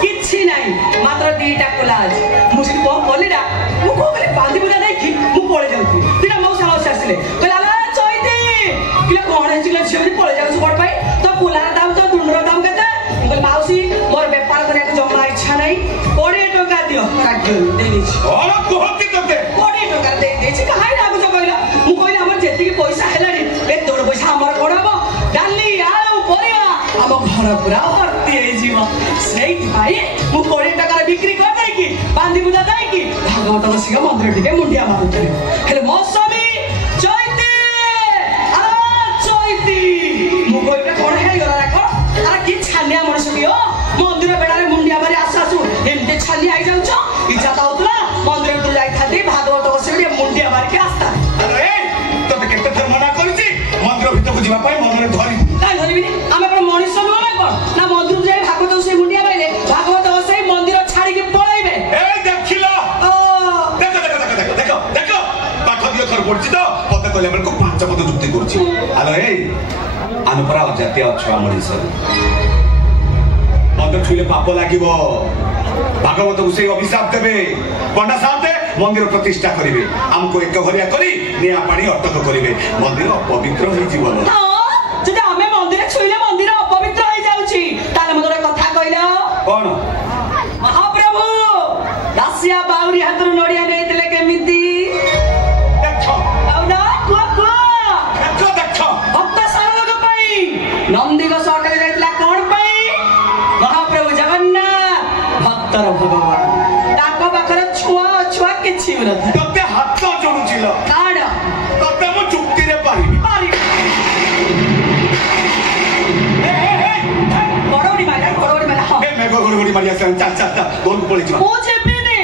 किसी नहीं मात्र दीटा कोलाज मुझे को बोलीरा मु को खाली बांधी बुला नहीं कि मु पळे जाउथि तिना मौ साहस आसले कहला ला चोइती किला कोन है चिला छेबी पळे जाउ कोड पाई तो पुलार दाम तो दुंडर दाम केते बोल माउसी मोर व्यापार करे के जमा इच्छा नहीं 20 टका दियो काट दे दी और कहती तते 20 टका दे देछि काहे लागु जो कहला मु कहला हमर जेति के पैसा हेलानी ए तोर पैसा हमर कोडबो डाली आलू परिया हम घर पूरा भर्ती है जीव सेई भाई मु 20 टका बिक्री कर दे कि बांधी बुझा दे कि भगवत बसिका मंदिर टिके मुंडिया मारुते हेले मौसमी चैती आ चैती मु कोइटा कोन हे गला राखो आ कि छानिया मनुष्य कियो मंदिर बेडारे मुंडिया मारी आसासु एमते छानिया आइ जाउछ इच्छा ताउतला मंदिर तु जाई खाती भागवत बसिका मुंडिया मारी के आस्ता अरे तो केते थर मना करछि मंदिर भीतर को जीवा पाई मंदिर धरि काई धरिबिनी आमे पर मनुष्य नुवा ना कोन ना मंदिर जाई भागवत से मुंडिया माइले भागवत से मंदिर छाड़ी के पळाइबे ए देखिलो देखो पाठ दियो कर पड़छि तो पते कहले हमर को पांच पद जुक्ति करछि आलो ए अनुपरा जाति अछ हमर सर मंदिर छुले पाप लागिबो भागवत को से अभिशाप देबे पंडा साथे मंदिर प्रतिष्ठा करिवे हमको एक घरिया करी निया पानी अटक करिवे मंदिर अपवित्र होई जीवन हां जदि हमें मंदिर छुइले मंदिर अपवित्र होई जाउची ताले मदरे कथा कहलो कोन महाप्रभु दासिया बाउरी हातरु नडिया नेइतले केमिति देखो आउना को देखो भक्त सारलोक पई नंदी को सटले जाइतला कोन पई महाप्रभु जगन्नाथ भक्तर भगवान ताको पाखरे छुआ किछि नथा तते हाथ जोडुचिल काड तते मु चुक्ति रे पारिबी बड़ोडी मारा हां ए मेगो गड़गड़ी मारिया चल गोल को पळि जा ओ जेबेने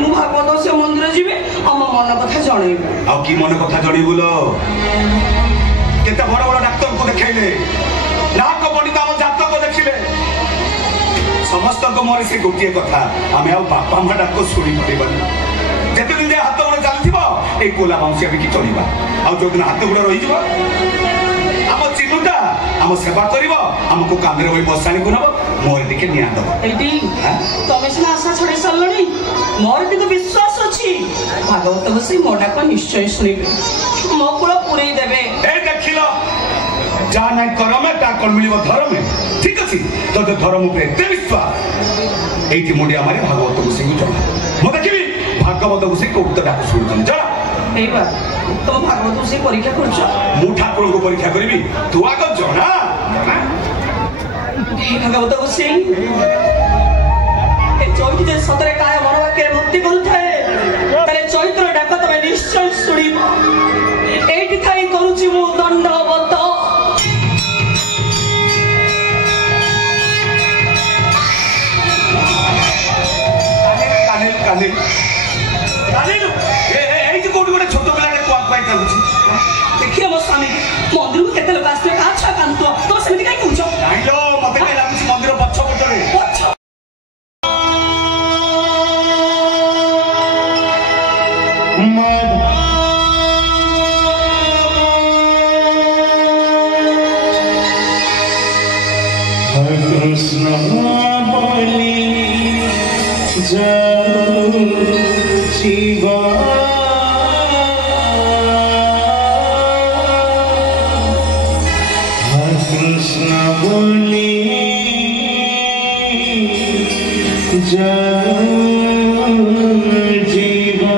मु भागवत से मंदिर जीवे हम मन कथा जणैबे आ की मन कथा जणैबुलो केते बड़ बड़ डॉक्टर को देखाइले नाक पंडित हम जातक को देखिले समस्त को मोर से गोटिए कथा आमे आ बापा मा डाक सुनी परिबन जेते दिन हाथ गोड़ चालथिबो ए कोला मांसी अबे की चलिबा आ जो दिन हाथ गोड़ रहि जबो हम चिनुटा हम सेवा करबो हमको कांदरे होई बसानी गुनबो मोर दिके निया दबो एटी तमे सिना आशा छड़ी सल्लणी मोर किंतु विश्वास अछि भागवत बसी मोडा को निश्चय सुनिबे मो कुल पुरै देबे ए देखिलो जा नहीं करमे ता कोन मिलिबो धर्मे ठीक अछि तो धर्म पे एते विश्वास एठी मुंडिया मारी भागवत को सिंह जणा मो देखिबी भागवत को सिंह उक्त डाक सुन जणा ए बा तो भागवत को सिंह परीक्षा करछ मु ठाकुर को परीक्षा करबी तू आग जणा हे भागवत को सिंह ए चौकी जे सतरे काय मनवा के भक्ति करूथाए तरे चैत्र डाक तमे निश्चय सुनिबो एठी थाई करूची मु दंडवत काने ए जे कोडी गोटे छोट पिलाटे कोन पाई कांदुची देखिए मो स्वामी मंदिर में केते लोग आस्ते का अच्छा कांतो तो सेमिति काई कहउछो नाइलो मते काई लागुची मंदिर पछ पटरे पछ कृष्ण बोली शिवा कृष्ण बोली जीवा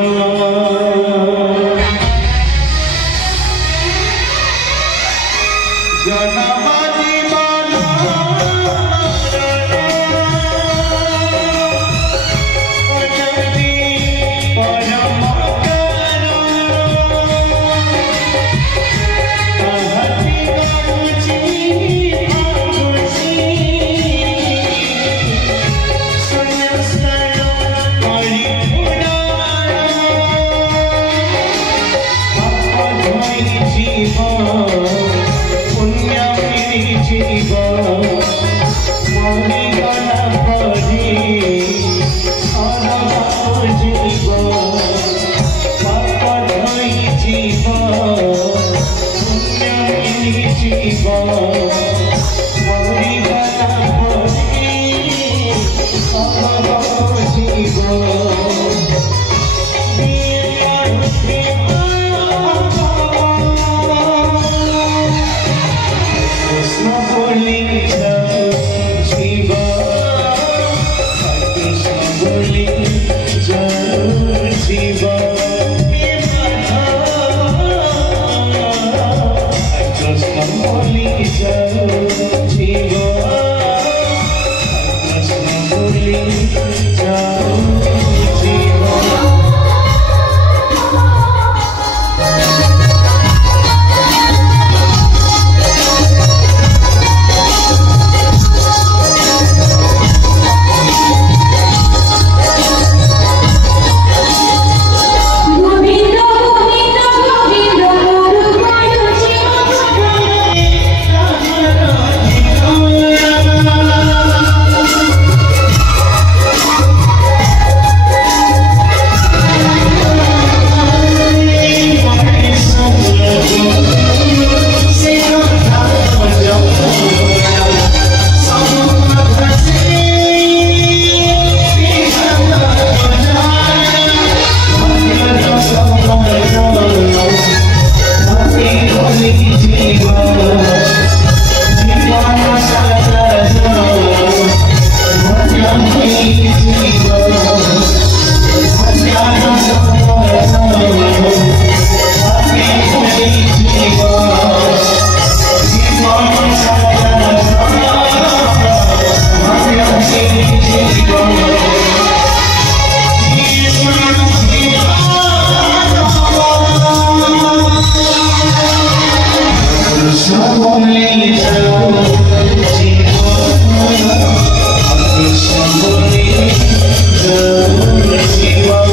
Shiva